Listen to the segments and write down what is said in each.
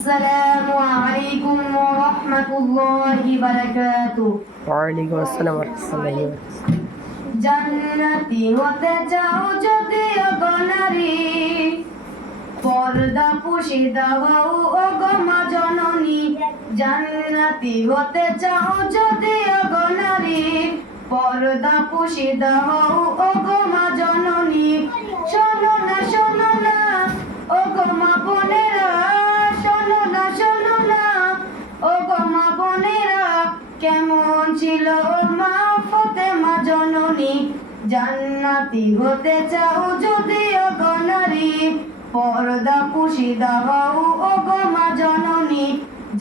আসসালামু আলাইকুম ওয়া রাহমাতুল্লাহি ওয়া বারাকাতুহু। ওয়ালাইকুম আসসালাম ওয়া রাহমাতুল্লাহি ওয়া বারাকাতুহু। জান্নাতি হতে চাও যদি ওগো নারী, পর্দা পুশিদা হও ওগো মা জননী। জান্নাতি হতে চাও যদি ওগো নারী, পর্দা পুশিদা হও ওগো মা জননী। শোনো না শোনো না ওগো মা বোনেরা, শোনো না শোনো না ওগো মা বোনেরা, কেমন ছিল মা ফাতেমা জননী। জান্নাতি হতে চাও যদি ওগো নারী, পর্দা পুশিদা হও ওগো মা জননী।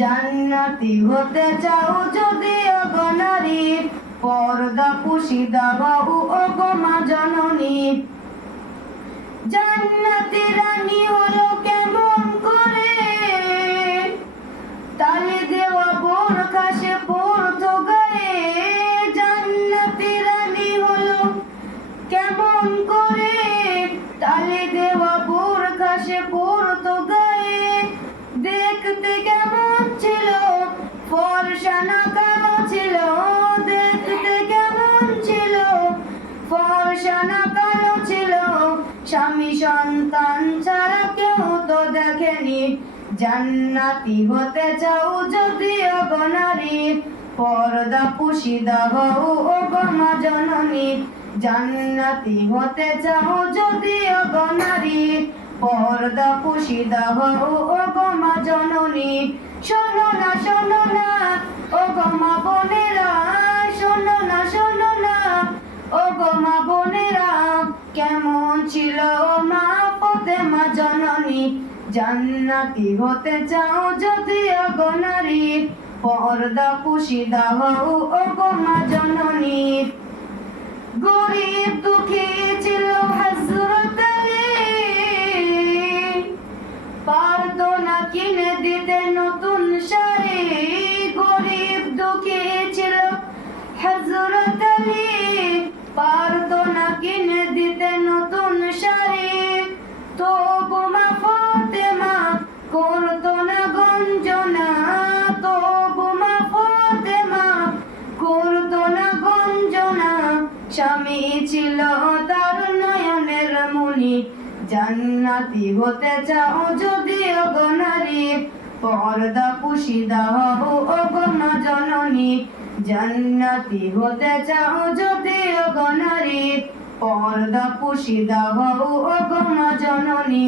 জান্নাতি হতে চাও যদি ওগো নারী, পর্দা পুশিদা হও ওগো মা জননী। জান্নাতি রানী হলো কেমন করে, তালে দেওয়া বোরখা সে পরতো গায়ে। জান্নাতি রানী হলো কেমন করে, তালে দেওয়া বোরখা সে পরতো গায়ে। দেখতে কেমন ছিল, ফর্সা না কালো ছিল। দেখতে কেমন ছিল, ফর্সা না কালো ছিল। স্বামী সন্তান ছাড়া কেউ তো দেখেনি। জান্নাতি হতে চাও যদি ওগো নারী, পর্দা পুশিদা হও ওগো মা জননী। জান্নাতি হতে চাও যদি ওগো নারী, পর্দা পুশিদা হও ওগো মা জননী। শোনো না শোনো না ওগো মা বোনেরা, শোনো না শোনো না ওগো মা বোনেরা, কেমন ছিল মা ফাতেমা জননী। জান্নাতি হতে চাও যদি ওগো নারী, পর্দা পুশিদা হও ওগো মা জননী। গরিব দুঃখী ছিল হযরত আলী, পারতো না কিনে দিতে নতুন শাড়ি। গরিব দুঃখী ছিল হযরত আলী, পারতো না কিনে দিতে নতুন শাড়ি। তবু মা ফাতেমা করতো না গঞ্জনা, তবু মা ফাতেমা করতো না গঞ্জনা। স্বামী ছিল তার নয়নের মণি। জান্নাতি হতে চাও যদি ওগো নারী, পর্দা পুশিদা হও ওগো মা জননী। জান্নাতি হতে চাও যদি ওগো নারী, পর্দা পুশিদা হও ওগো মা জননী।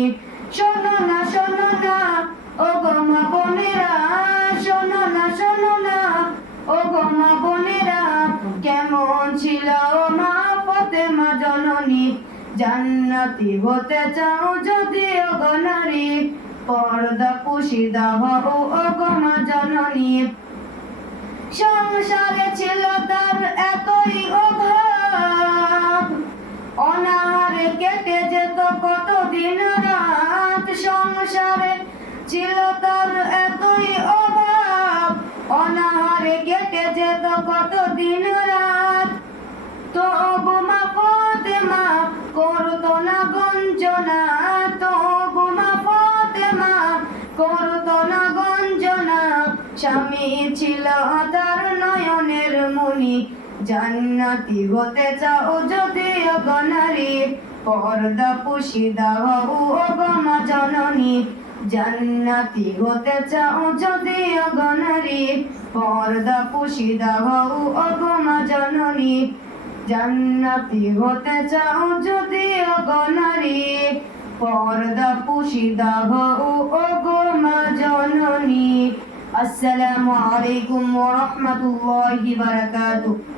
শোনো না শোনো না ওগো মা বোনেরা, শোনো না শোনো না ওগো মা বোনেরা, কেমন ছিল মা ফাতেমা জননী। জান্নাতি হতে চাও যদি ওগো নারী, পর্দা পুশিদা হও ওগো মা জননী। সংসারে ছিল তার এতই অভাব, অনাহারে কেটে যেত কত দিন রাত। সংসারে ছিল তার এতই অভাব, অনাহারে কেটে যেত কত দিন রাত। তবু মা ফাতেমা করতো না গঞ্জনা, তবু মা ফাতেমা করতো না গঞ্জনা। স্বামী ছিল তার নয়নের মণি। জান্নাতি হতে চাও যদি ওগো নারী, পর্দা পুশিদা হও ওগো মা জননী। জান্নাতি হতে চাও যদি ওগো নারী, পর্দা পুশিদা হও ওগো মা জননী। জান্নাতি হতে চাও যদি ওগো নারী, পর্দা পুশিদা হও ওগো মা জননী। আসসালামু আলাইকুম ওয়া রাহমাতুল্লাহি ওয়া বারাকাতুহু।